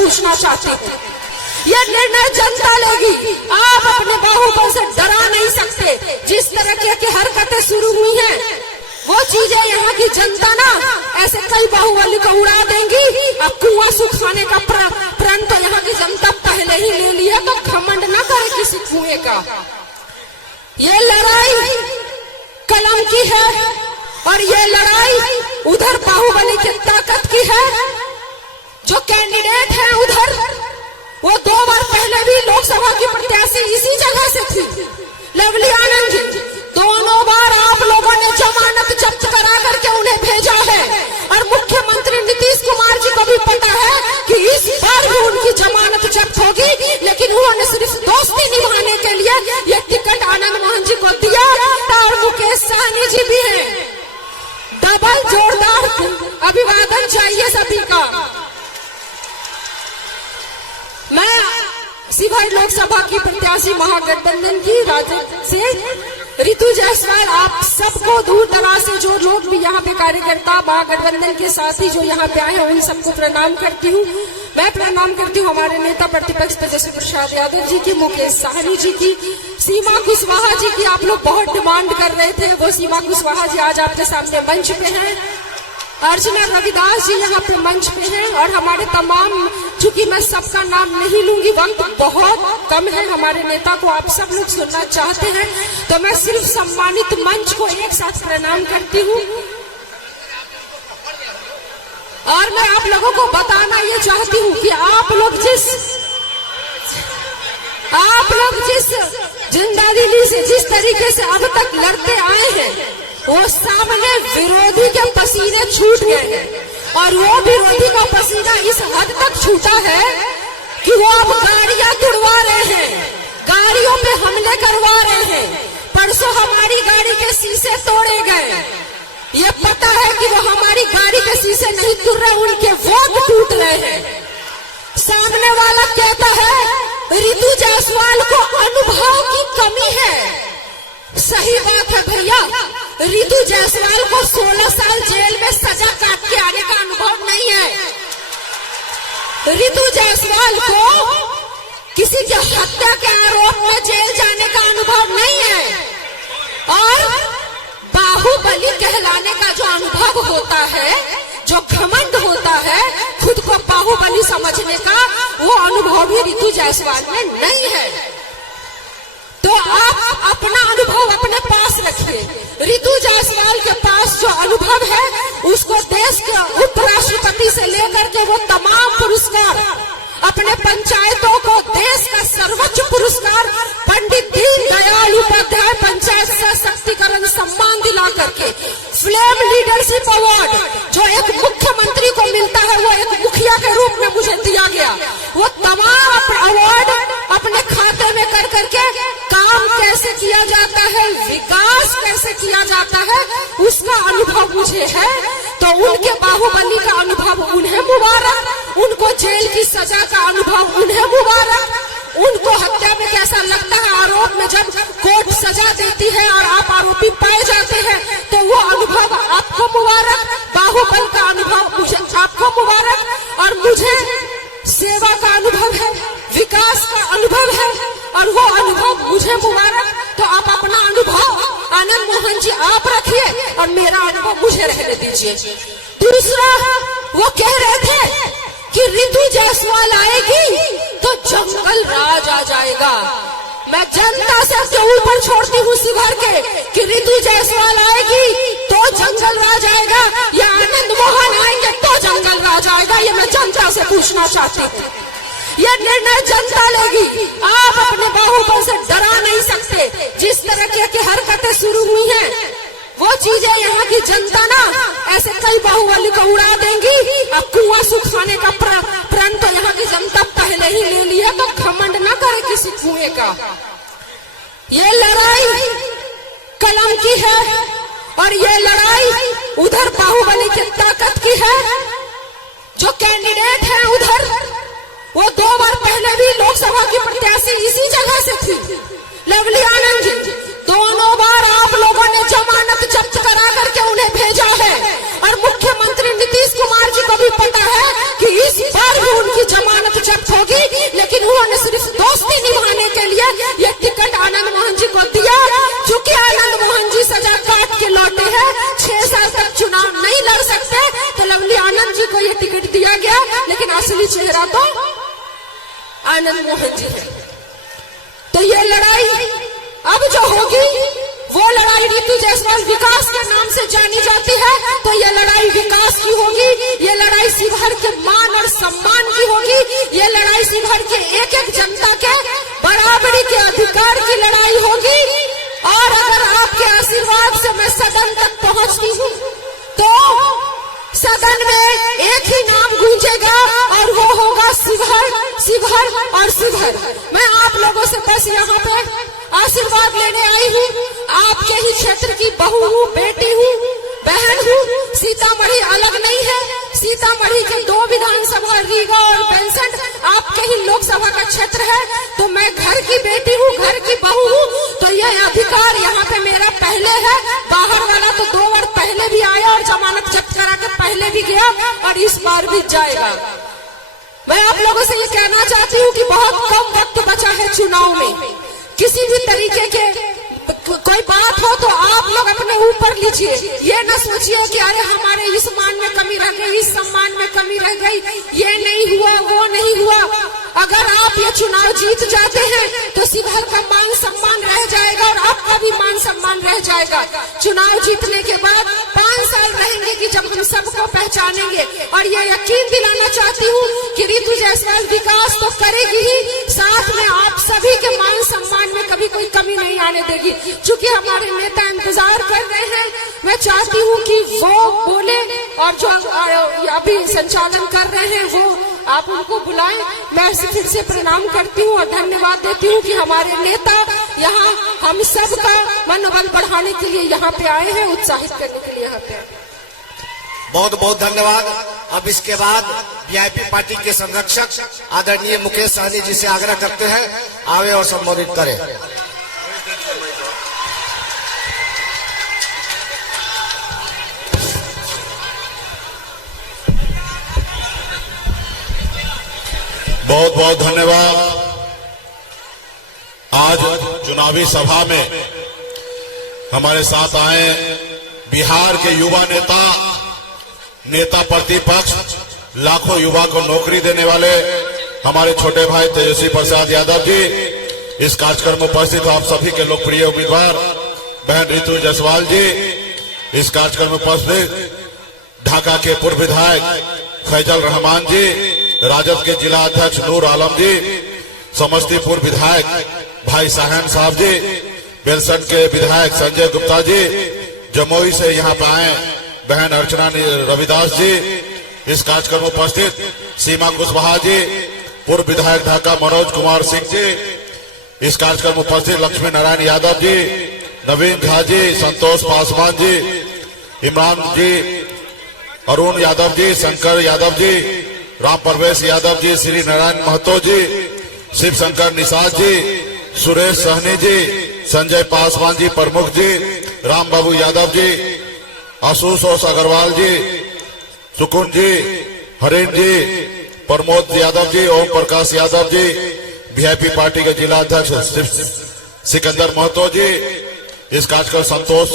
पूछना चाहती हूँ, ये निर्णय जनता लेगी। आप अपने बाहुबल से डरा नहीं सकते। जिस तरह की हरकतें शुरू हुई हैं, वो चीजें यहाँ की जनता ना ऐसे कई बाहुबली को उड़ा देंगी। अब कुआं सुखाने का प्रण तो यहाँ की जनता पहले ही ले लिया, तो घमंड ना करे किसी कुएं का। ये लड़ाई कलम की है और ये लड़ाई उधर बाहुबली की ताकत की है। जो कैंडिडेट है उधर, वो 2 बार पहले भी लोकसभा की प्रत्याशी इसी जगह से थी, लवली आनंद जी। दोनों बार आप लोगों ने जमानत जब्त करा करके उन्हें भेजा है और मुख्यमंत्री नीतीश कुमार जी को भी पता है कि इस बार भी उनकी जमानत जब्त होगी, लेकिन उन्होंने सिर्फ दोस्ती निभाने के लिए ये टिकट आनंद मोहन जी को दिया। और मुकेश सहनी जी भी है। डबल जोरदार अभिवादन चाहिए सभी का। मैं शिवहर लोकसभा की प्रत्याशी महागठबंधन की राजद से रितु जायसवाल, आप सबको दूर दराज से जो लोग भी यहाँ पे कार्यकर्ता महागठबंधन के साथी जो यहाँ पे आए हैं, उन सबको प्रणाम करती हूँ। मैं प्रणाम करती हूँ हमारे नेता प्रतिपक्ष तेजस्वी प्रसाद यादव जी की, मुकेश सहनी जी की, सीमा कुशवाहा जी की। आप लोग बहुत डिमांड कर रहे थे, वो सीमा कुशवाहा जी आज आपके सामने मंच पे हैं। अर्चना रविदास जी यहाँ पे मंच पे हैं और हमारे तमाम, चूंकि मैं सबका नाम नहीं लूंगी, वक्त बहुत कम है, हमारे नेता को आप सब लोग सुनना चाहते हैं, तो मैं सिर्फ सम्मानित मंच को एक साथ प्रणाम करती हूँ। और मैं आप लोगों को बताना ये चाहती हूँ कि आप लोग जिस जिंदादिली से जिस तरीके से अब तक लड़ते आए हैं, वो सामने विरोधी के पसीने छूट गए हैं। और वो विरोधी का पसीना इस हद तक छूटा है कि वो अब गाड़ियां तुड़वा रहे हैं, गाड़ियों पे हमले करवा रहे हैं। परसों हमारी गाड़ी के शीशे तोड़े गए। ये पता है कि वो हमारी गाड़ी के शीशे नहीं तुड़ रहे, उनके वोट टूट रहे हैं। सामने वाला कहता है रितु जायसवाल को अनुभव की कमी है। सही बात है भैया, रितु जायसवाल को 16 साल जेल में सजा काट के आने का अनुभव नहीं है। रितु जायसवाल को किसी के हत्या के आरोप में जेल जाने का अनुभव नहीं है। और बाहुबली कहलाने का जो अनुभव होता है, जो घमंड होता है खुद को बाहुबली समझने का, वो अनुभव भी रितु जायसवाल में नहीं है। तो आप अपना अनुभव अपने पास रखिए। रितु जायसवाल के पास जो अनुभव है, उसको देश के उपराष्ट्रपति से लेकर के वो तमाम पुरस्कार, अपने पंचायतों को देश का सर्वोच्च पुरस्कार पंडित दीनदयाल उपाध्याय पंचायत सशक्तिकरण सम्मान दिला करके, फ्लेम लीडरशिप अवार्ड जो एक मुख्यमंत्री को मिलता है, वो एक मुखिया के रूप में मुझे दिया गया। वो तमाम अवार्ड अपने खाते में कर करके काम कैसे किया जाता है, विकास कैसे किया जाता है, उसका अनुभव मुझे है। तो उनके बाहुबली का अनुभव उन्हें मुबारक, उनको जेल की सजा का अनुभव उन्हें मुबारक, उनको हत्या में कैसा लगता है, आरोप में जब कोर्ट सजा देती है और आप आरोपी पाए जाते हैं, तो वो अनुभव आपको मुबारक, बाहुबल का अनुभव मुझे आपको मुबारक। और मुझे सेवा का अनुभव है, विकास का अनुभव है, और वो अनुभव मुझे मुबारक। तो आप अपना अनुभव आनंद मोहन जी आप रखिए और मेरा अनुभव मुझे रहने दीजिए। दूसरा, वो कह रहे थे कि रितु जायसवाल आएगी तो जंगल राज आ जाएगा। मैं जनता से अपने ऊपर छोड़ती हूँ शिवहर के कि रितु जायसवाल आएगी तो जंगल राज आएगा या आनंद मोहन आएंगे तो जंगल राज आएगा, ये मैं जनता से पूछना चाहती हूँ। ये निर्णय जनता लेगी। आप अपने बाहुबल से डरा नहीं सकते। जिस तरह की हरकतें शुरू हुई हैं, वो चीजें यहाँ की जनता ना ऐसे कई बाहुबली को उड़ा देंगी। अब कुआं सुखाने का प्रण तो यहाँ की जनता पहले ही ले लिया, तो घमंड ना करे किसी कुएं का। ये लड़ाई कलम की है और ये लड़ाई उधर बाहुबली की ताकत की है। जो कैंडिडेट है उधर, वो 2 बार पहले भी लोकसभा की प्रत्याशी इसी जगह से थी, लवली आनंद जी। दोनों बार आप लोगों ने जमानत जब्त करा करके उन्हें भेजा है और मुख्यमंत्री नीतीश कुमार जी को भी पता है कि इस बार भी उनकी जमानत असली चेहरा तो आनंद मोहन जी है। तो ये लड़ाई अब जो होगी वो लड़ाई रितु जायसवाल विकास के नाम से जानी जाती है। तो ये लड़ाई विकास की होगी, ये लड़ाई शिवहर के मान और सम्मान की होगी, ये लड़ाई शिवहर के एक एक जनता के बराबरी के अधिकार की लड़ाई होगी। और अगर आपके आशीर्वाद से मैं सदन तक पहुंचती हूँ तो सदन में एक ही नाम गूंजेगा और वो होगा शिवहर, शिवहर और शिवहर। मैं आप लोगों से बस यहाँ पे आशीर्वाद लेने आई हूँ। आपके ही क्षेत्र की बहू हूँ, बेटी हूँ, बहन हूँ। सीतामढ़ी अलग नहीं है। सीतामढ़ी के 2 विधानसभा रीवा और बेलसंड आपके ही लोकसभा का क्षेत्र है। तो मैं घर की बेटी हूँ, घर की बहू हूँ। तो यह अधिकार यहाँ पे मेरा पहले है। बाहर वाला तो 2 बार पहले भी आया और जमानत जब्त करा के पहले भी गया और इस बार भी जाएगा। मैं आप लोगों से ये कहना चाहती हूँ कि बहुत कम वक्त बचा है चुनाव में। किसी भी तरीके के कोई बात हो तो आप लोग अपने ऊपर लीजिए। ये न सोचिए कि अरे हमारे इस मान में कमी रह गई, इस सम्मान में कमी रह गई, ये नहीं हुआ, वो नहीं हुआ। अगर आप ये चुनाव जीत जाते हैं तो शिवहर का मान सम्मान रह जाएगा और आपका भी मान सम्मान रह जाएगा। चुनाव जीतने के बाद 5 साल रहेंगे कि जब हम सबको पहचानेंगे। और ये यकीन दिलाना चाहती हूँ कि रितु जायसवाल विकास तो करेगी ही, साथ में आप सभी के मान सम्मान में कभी कोई कमी नहीं आने देगी। चूंकि हमारे नेता इंतजार कर रहे हैं, मैं चाहती हूँ कि वो बोले और जो अभी संचालन कर रहे हैं वो आप उनको बुलाएं। मैं फिर से प्रणाम करती हूँ और धन्यवाद देती हूँ कि हमारे नेता यहाँ हम सब का मनोबल बढ़ाने के लिए यहाँ पे आए हैं, उत्साहित करने के लिए यहाँ पे। बहुत बहुत धन्यवाद। अब इसके बाद वीआईपी पार्टी के संरक्षक आदरणीय मुकेश सहनी जी से आग्रह करते हैं आवे और संबोधित करें। बहुत बहुत धन्यवाद। आज चुनावी सभा में हमारे साथ आए बिहार के युवा नेता प्रतिपक्ष, लाखों युवा को नौकरी देने वाले हमारे छोटे भाई तेजस्वी प्रसाद यादव जी, इस कार्यक्रम में उपस्थित आप सभी के लोकप्रिय उम्मीदवार बहन रितु जायसवाल जी, इस कार्यक्रम में उपस्थित ढाका के पूर्व विधायक फैजल रहमान जी, राजद के जिला अध्यक्ष नूर आलम जी, समस्तीपुर विधायक भाई साहन साहब जी, बेलसंड के विधायक संजय गुप्ता जी, जमुई से यहाँ पर आए बहन अर्चना रविदास जी, इस कार्यक्रम में उपस्थित सीमा कुशवाहा जी, पूर्व विधायक ढाका मनोज कुमार सिंह जी, इस कार्यक्रम में उपस्थित लक्ष्मी नारायण यादव जी, नवीन झा जी, संतोष पासवान जी, इमरान जी, अरुण यादव जी, शंकर यादव जी, राम प्रवेश यादव जी, श्री नारायण महतो जी, शिव शंकर निषाद जी, सुरेश सहनी जी, संजय पासवान जी प्रमुख जी, राम बाबू यादव जी, आशुतोष अग्रवाल जी, सुकुन जी, हरेन जी, प्रमोद यादव जी, ओम प्रकाश यादव जी, वीआईपी पार्टी के जिला अध्यक्ष सिकंदर महतो जी, इस कार्यक्रम संतोष